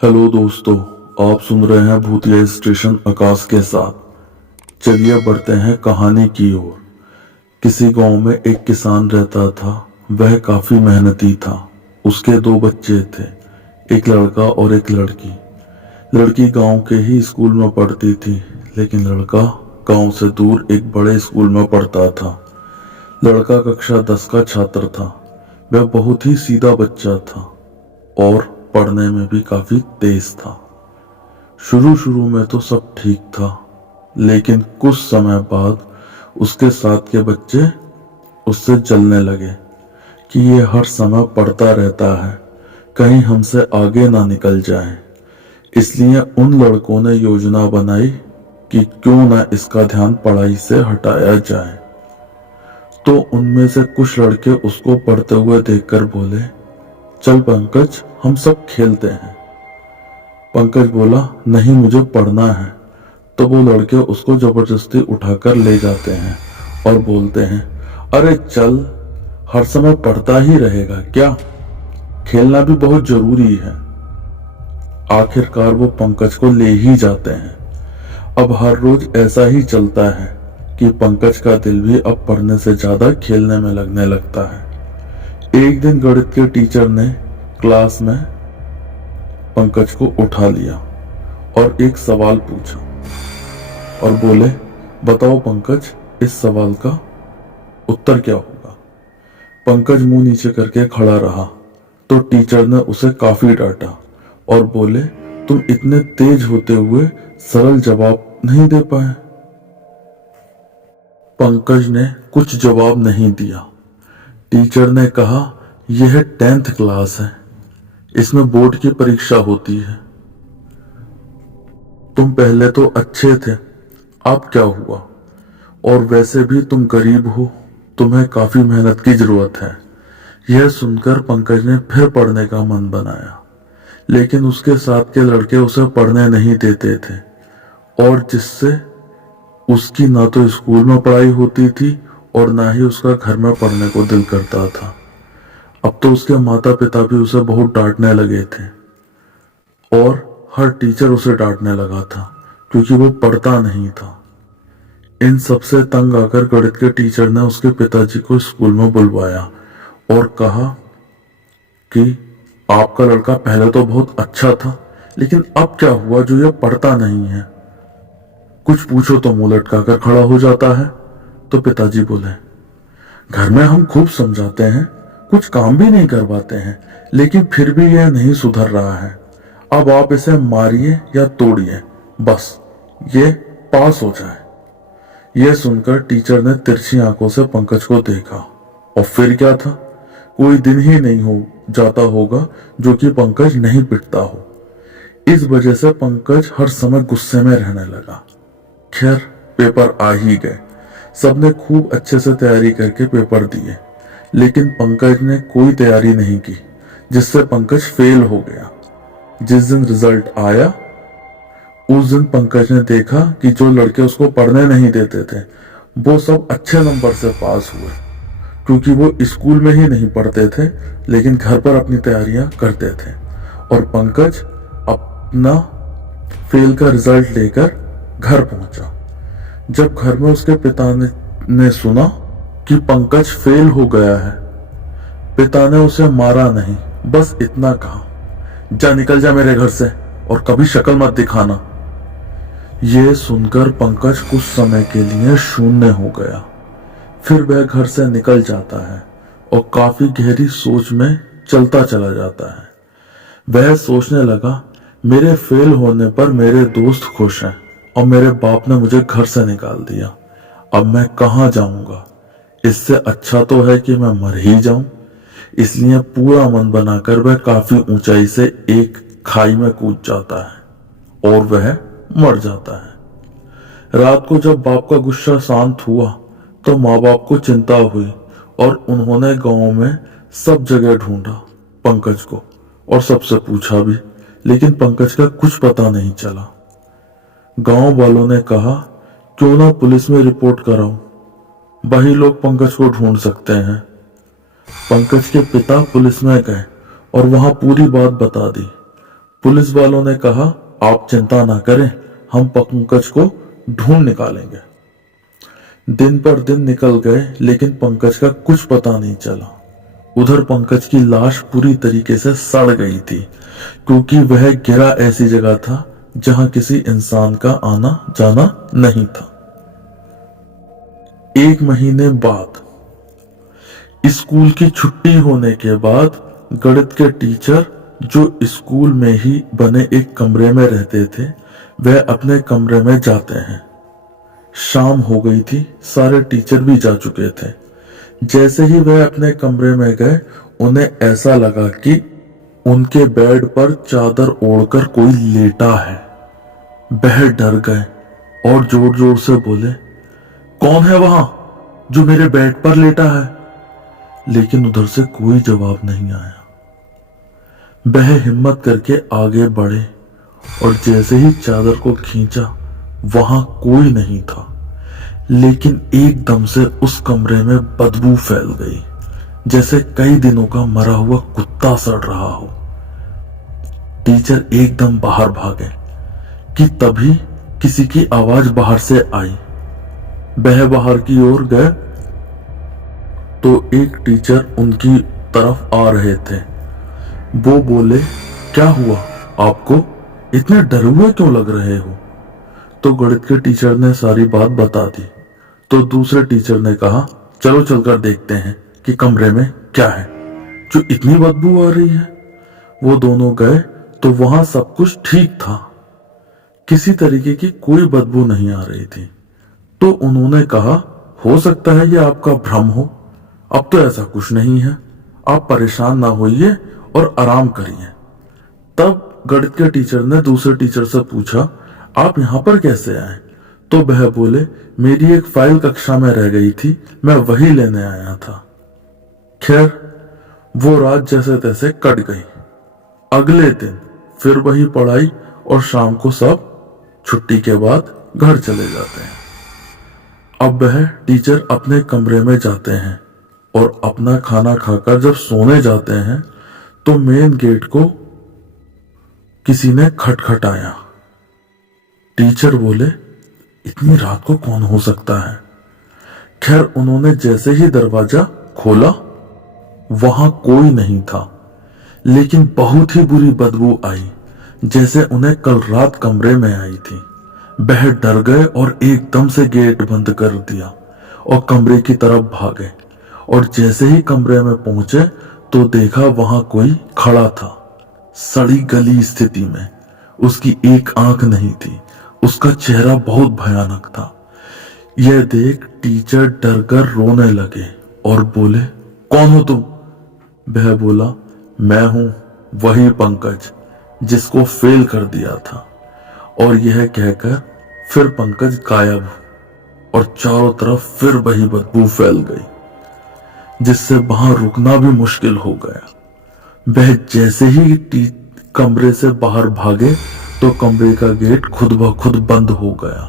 Hello दोस्तों, आप सुन रहे हैं भूतिया स्टेशन आकाश के साथ। चलिए बढ़ते हैं कहानी की ओर। किसी गांव में एक किसान रहता था। वह काफी मेहनती था। उसके दो बच्चे थे, एक लड़का और एक लड़की। लड़की गांव के ही स्कूल में पढ़ती थी, लेकिन लड़का गांव से दूर एक बड़े स्कूल में पढ़ता था। लड़का कक्षा 10 का छात्र था। वह बहुत ही सीधा बच्चा था और पढ़ने में भी काफी तेज था। शुरू शुरू में तो सब ठीक था, लेकिन कुछ समय बाद उसके साथ के बच्चे उससे जलने लगे कि ये हर समय पढ़ता रहता है, कहीं हमसे आगे ना निकल जाए। इसलिए उन लड़कों ने योजना बनाई कि क्यों ना इसका ध्यान पढ़ाई से हटाया जाए। तो उनमें से कुछ लड़के उसको पढ़ते हुए देखकर बोले, चल पंकज, हम सब खेलते हैं। पंकज बोला, नहीं, मुझे पढ़ना है। तो वो लड़के उसको जबरदस्ती उठाकर ले जाते हैं और बोलते हैं, अरे चल, हर समय पढ़ता ही रहेगा क्या? खेलना भी बहुत जरूरी है। आखिरकार वो पंकज को ले ही जाते हैं। अब हर रोज ऐसा ही चलता है कि पंकज का दिल भी अब पढ़ने से ज्यादा खेलने में लगने लगता है। एक दिन गणित के टीचर ने क्लास में पंकज को उठा लिया और एक सवाल पूछा और बोले, बताओ पंकज, इस सवाल का उत्तर क्या होगा? पंकज मुंह नीचे करके खड़ा रहा तो टीचर ने उसे काफी डांटा और बोले, तुम इतने तेज होते हुए सरल जवाब नहीं दे पाए। पंकज ने कुछ जवाब नहीं दिया। टीचर ने कहा, यह 10th क्लास है, इसमें बोर्ड की परीक्षा होती है। तुम पहले तो अच्छे थे, अब क्या हुआ? और वैसे भी तुम गरीब हो, तुम्हें काफी मेहनत की जरूरत है। यह सुनकर पंकज ने फिर पढ़ने का मन बनाया, लेकिन उसके साथ के लड़के उसे पढ़ने नहीं देते थे, और जिससे उसकी ना तो स्कूल में पढ़ाई होती थी और ना ही उसका घर में पढ़ने को दिल करता था। अब तो उसके माता पिता भी उसे बहुत डांटने लगे थे और हर टीचर उसे डांटने लगा था क्योंकि वो पढ़ता नहीं था। इन सबसे तंग आकर गणित के टीचर ने उसके पिताजी को स्कूल में बुलवाया और कहा कि आपका लड़का पहले तो बहुत अच्छा था, लेकिन अब क्या हुआ जो यह पढ़ता नहीं है? कुछ पूछो तो मुंह लटकाकर खड़ा हो जाता है। तो पिताजी बोले, घर में हम खूब समझाते हैं, कुछ काम भी नहीं करवाते हैं, लेकिन फिर भी यह नहीं सुधर रहा है। अब आप इसे मारिए या तोड़िए, बस ये पास हो जाए। यह सुनकर टीचर ने तिरछी आंखों से पंकज को देखा और फिर क्या था, कोई दिन ही नहीं हो जाता होगा जो कि पंकज नहीं पिटता हो। इस वजह से पंकज हर समय गुस्से में रहने लगा। खैर, पेपर आ ही गए। सबने खूब अच्छे से तैयारी करके पेपर दिए, लेकिन पंकज ने कोई तैयारी नहीं की, जिससे पंकज फेल हो गया। जिस दिन रिजल्ट आया उस दिन पंकज ने देखा कि जो लड़के उसको पढ़ने नहीं देते थे वो सब अच्छे नंबर से पास हुए, क्योंकि वो स्कूल में ही नहीं पढ़ते थे लेकिन घर पर अपनी तैयारियां करते थे। और पंकज अपना फेल का रिजल्ट लेकर घर पहुंचा। जब घर में उसके पिता ने सुना कि पंकज फेल हो गया है, पिता ने उसे मारा नहीं, बस इतना कहा, जा निकल जा मेरे घर से और कभी शक्ल मत दिखाना। यह सुनकर पंकज कुछ समय के लिए शून्य हो गया। फिर वह घर से निकल जाता है और काफी गहरी सोच में चलता चला जाता है। वह सोचने लगा, मेरे फेल होने पर मेरे दोस्त खुश हैं और मेरे बाप ने मुझे घर से निकाल दिया। अब मैं कहाँ जाऊंगा? इससे अच्छा तो है कि मैं मर ही जाऊं। इसलिए पूरा मन बनाकर वह काफी ऊंचाई से एक खाई में कूद जाता है और वह मर जाता है। रात को जब बाप का गुस्सा शांत हुआ तो माँ बाप को चिंता हुई और उन्होंने गांव में सब जगह ढूंढा पंकज को और सबसे पूछा भी, लेकिन पंकज का कुछ पता नहीं चला। गांव वालों ने कहा, क्यों ना पुलिस में रिपोर्ट कराऊं, वही लोग पंकज को ढूंढ सकते हैं। पंकज के पिता पुलिस में गए और वहां पूरी बात बता दी। पुलिस वालों ने कहा, आप चिंता ना करें, हम पंकज को ढूंढ निकालेंगे। दिन पर दिन निकल गए, लेकिन पंकज का कुछ पता नहीं चला। उधर पंकज की लाश पूरी तरीके से सड़ गई थी, क्योंकि वह गिरा ऐसी जगह था जहां किसी इंसान का आना जाना नहीं था। 1 महीने बाद स्कूल की छुट्टी होने के बाद गणित के टीचर, जो स्कूल में ही बने एक कमरे में रहते थे, वह अपने कमरे में जाते हैं। शाम हो गई थी, सारे टीचर भी जा चुके थे। जैसे ही वह अपने कमरे में गए, उन्हें ऐसा लगा कि उनके बेड पर चादर ओढ़कर कोई लेटा है। वह डर गए और जोर जोर से बोले, कौन है वहां जो मेरे बेड पर लेटा है? लेकिन उधर से कोई जवाब नहीं आया। वह हिम्मत करके आगे बढ़े और जैसे ही चादर को खींचा, वहां कोई नहीं था, लेकिन एकदम से उस कमरे में बदबू फैल गई, जैसे कई दिनों का मरा हुआ कुत्ता सड़ रहा हो। टीचर एकदम बाहर भागे कि तभी किसी की आवाज बाहर से आई। वह बाहर की ओर गए तो एक टीचर उनकी तरफ आ रहे थे। वो बोले, क्या हुआ आपको? इतने डरे हुए क्यों लग रहे हो? तो गणित के टीचर ने सारी बात बता दी। तो दूसरे टीचर ने कहा, चलो चलकर देखते हैं कि कमरे में क्या है जो इतनी बदबू आ रही है। वो दोनों गए तो वहां सब कुछ ठीक था, किसी तरीके की कोई बदबू नहीं आ रही थी। तो उन्होंने कहा, हो सकता है ये आपका भ्रम हो, अब तो ऐसा कुछ नहीं है, आप परेशान ना होइए और आराम करिए। तब गणित के टीचर ने दूसरे टीचर से पूछा, आप यहां पर कैसे आए? तो वह बोले, मेरी एक फाइल कक्षा में रह गई थी, मैं वही लेने आया था। खैर, वो रात जैसे तैसे कट गई। अगले दिन फिर वही पढ़ाई और शाम को सब छुट्टी के बाद घर चले जाते हैं। अब वह टीचर अपने कमरे में जाते हैं और अपना खाना खाकर जब सोने जाते हैं तो मेन गेट को किसी ने खटखटाया। टीचर बोले, इतनी रात को कौन हो सकता है? खैर, उन्होंने जैसे ही दरवाजा खोला, वहां कोई नहीं था, लेकिन बहुत ही बुरी बदबू आई, जैसे उन्हें कल रात कमरे में आई थी। वह डर गए और एकदम से गेट बंद कर दिया और कमरे की तरफ भागे। और जैसे ही कमरे में पहुंचे तो देखा वहां कोई खड़ा था, सड़ी गली स्थिति में। उसकी एक आंख नहीं थी, उसका चेहरा बहुत भयानक था। यह देख टीचर डर कर रोने लगे और बोले, कौन हो तुम? वह बोला, मैं हूं वही पंकज जिसको फेल कर दिया था। और यह कहकर फिर पंकज गायब और चारों तरफ फिर वही बदबू फैल गई, जिससे वहां रुकना भी मुश्किल हो गया। वह जैसे ही कमरे से बाहर भागे तो कमरे का गेट खुद ब खुद बंद हो गया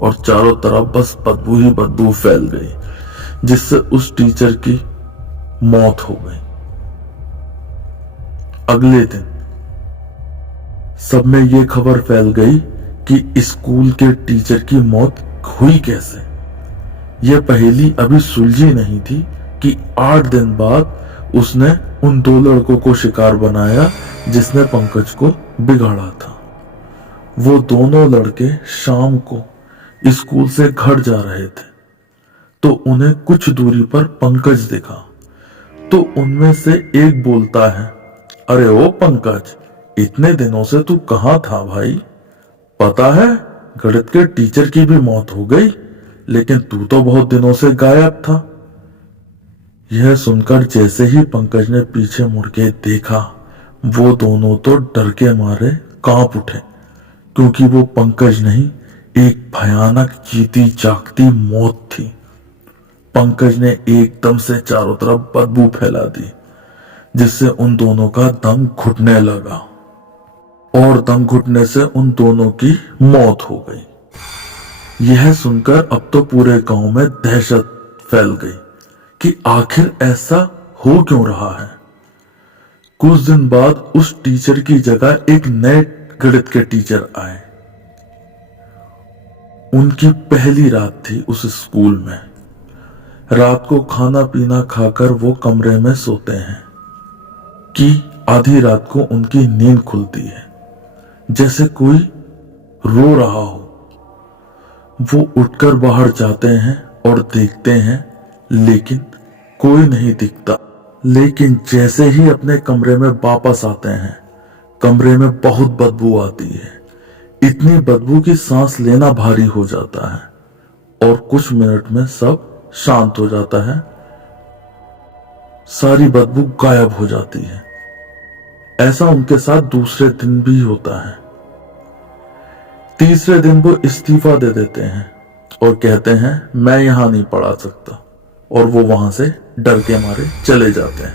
और चारों तरफ बस बदबू ही बदबू फैल गई, जिससे उस टीचर की मौत हो गई। अगले दिन सब में यह खबर फैल गई कि स्कूल के टीचर की मौत हुई कैसे। यह पहेली अभी सुलझी नहीं थी कि 8 दिन बाद उसने उन 2 लड़कों को शिकार बनाया जिसने पंकज को बिगाड़ा था। वो दोनों लड़के शाम को स्कूल से घर जा रहे थे तो उन्हें कुछ दूरी पर पंकज दिखा। तो उनमें से एक बोलता है, अरे ओ पंकज, इतने दिनों से तू कहां था भाई? पता है गणित के टीचर की भी मौत हो गई, लेकिन तू तो बहुत दिनों से गायब था। यह सुनकर जैसे ही पंकज ने पीछे मुड़ के देखा, वो दोनों तो डर के मारे कांप उठे, क्योंकि वो पंकज नहीं, एक भयानक जीती जागती मौत थी। पंकज ने एकदम से चारों तरफ बदबू फैला दी, जिससे उन दोनों का दम घुटने लगा और दम घुटने से उन दोनों की मौत हो गई। यह सुनकर अब तो पूरे गांव में दहशत फैल गई कि आखिर ऐसा हो क्यों रहा है। कुछ दिन बाद उस टीचर की जगह एक नए गणित के टीचर आए। उनकी पहली रात थी उस स्कूल में। रात को खाना पीना खाकर वो कमरे में सोते हैं कि आधी रात को उनकी नींद खुलती है, जैसे कोई रो रहा हो। वो उठकर बाहर जाते हैं और देखते हैं, लेकिन कोई नहीं दिखता। लेकिन जैसे ही अपने कमरे में वापस आते हैं, कमरे में बहुत बदबू आती है। इतनी बदबू की सांस लेना भारी हो जाता है और कुछ मिनट में सब शांत हो जाता है। सारी बदबू गायब हो जाती है। ऐसा उनके साथ दूसरे दिन भी होता है। तीसरे दिन वो इस्तीफा दे देते हैं और कहते हैं मैं यहां नहीं पढ़ा सकता, और वो वहां से डर के मारे चले जाते हैं।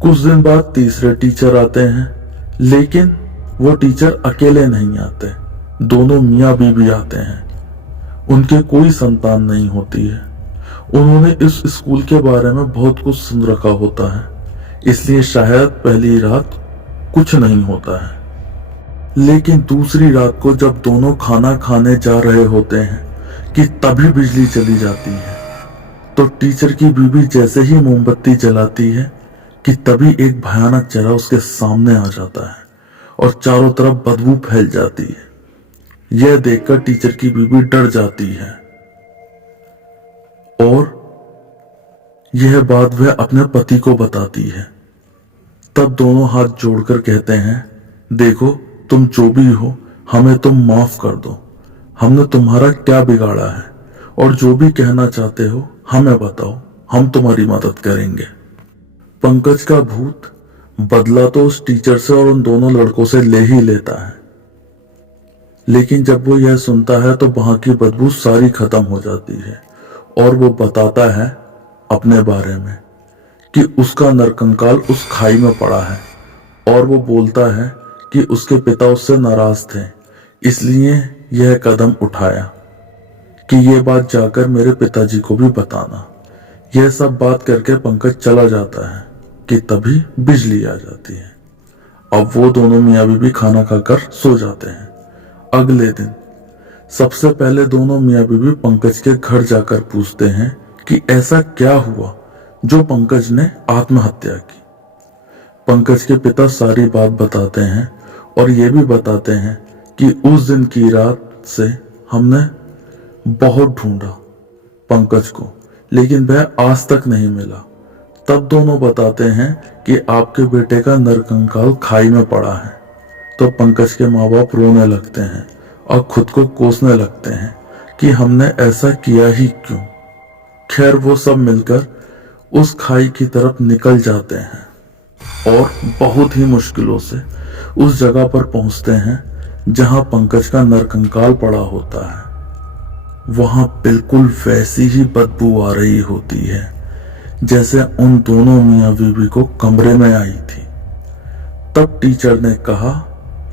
कुछ दिन बाद तीसरे टीचर आते हैं, लेकिन वो टीचर अकेले नहीं आते, दोनों मियाँ बीवी आते हैं। उनके कोई संतान नहीं होती है। उन्होंने इस स्कूल के बारे में बहुत कुछ सुन रखा होता है, इसलिए शायद पहली रात कुछ नहीं होता है। लेकिन दूसरी रात को जब दोनों खाना खाने जा रहे होते हैं कि तभी बिजली चली जाती है। तो टीचर की बीवी जैसे ही मोमबत्ती जलाती है कि तभी एक भयानक चेहरा उसके सामने आ जाता है और चारों तरफ बदबू फैल जाती है। यह देखकर टीचर की बीवी डर जाती है और यह बात वह अपने पति को बताती है। तब दोनों हाथ जोड़कर कहते हैं, देखो तुम जो भी हो, हमें तुम माफ कर दो। हमने तुम्हारा क्या बिगाड़ा है, और जो भी कहना चाहते हो हमें बताओ, हम तुम्हारी मदद करेंगे। पंकज का भूत बदला तो उस टीचर से और उन दोनों लड़कों से ले ही लेता है। लेकिन जब वो यह सुनता है तो वहां की बदबू सारी खत्म हो जाती है और वो बताता है अपने बारे में कि उसका नरकंकाल उस खाई में पड़ा है, और वो बोलता है कि उसके पिता उससे नाराज थे, इसलिए यह कदम उठाया कि यह बात जाकर मेरे पिताजी को भी बताना। यह सब बात करके पंकज चला जाता है कि तभी बिजली आ जाती है। अब वो दोनों मियाँ बीवी खाना खाकर सो जाते हैं। अगले दिन सबसे पहले दोनों मियाँ बीवी पंकज के घर जाकर पूछते हैं कि ऐसा क्या हुआ जो पंकज ने आत्महत्या की। पंकज के पिता सारी बात बताते हैं और ये भी बताते हैं कि उस दिन की रात से हमने बहुत ढूंढा पंकज को, लेकिन वह आज तक नहीं मिला। तब दोनों बताते हैं कि आपके बेटे का नरकंकाल खाई में पड़ा है। तो पंकज के माँ बाप रोने लगते हैं और खुद को कोसने लगते हैं कि हमने ऐसा किया ही क्यों। खैर वो सब मिलकर उस खाई की तरफ निकल जाते हैं और बहुत ही मुश्किलों से उस जगह पर पहुंचते हैं जहां पंकज का नरकंकाल पड़ा होता है। वहां बिल्कुल वैसी ही बदबू आ रही होती है जैसे उन दोनों मियाँ बीवी को कमरे में आई थी। तब टीचर ने कहा,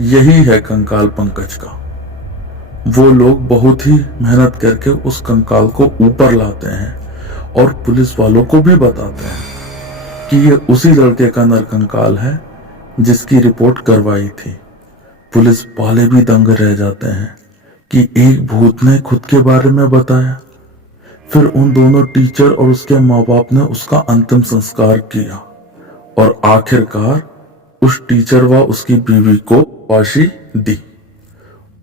यही है कंकाल पंकज का। वो लोग बहुत ही मेहनत करके उस कंकाल को ऊपर लाते हैं और पुलिस वालों को भी बताते हैं कि ये उसी लड़के का नरकंकाल है जिसकी रिपोर्ट करवाई थी। पुलिस वाले भी दंग रह जाते हैं कि एक भूत ने खुद के बारे में बताया। फिर उन दोनों टीचर और उसके माँ बाप ने उसका अंतिम संस्कार किया और आखिरकार उस टीचर व उसकी बीवी को फांसी दी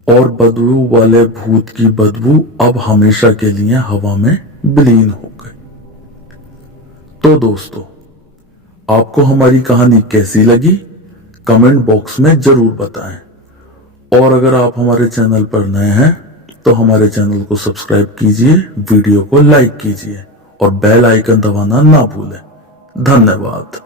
और बदबू वाले भूत की बदबू अब हमेशा के लिए हवा में विलीन हो गई। तो दोस्तों, आपको हमारी कहानी कैसी लगी कमेंट बॉक्स में जरूर बताएं, और अगर आप हमारे चैनल पर नए हैं तो हमारे चैनल को सब्सक्राइब कीजिए, वीडियो को लाइक कीजिए और बेल आइकन दबाना ना भूलें। धन्यवाद।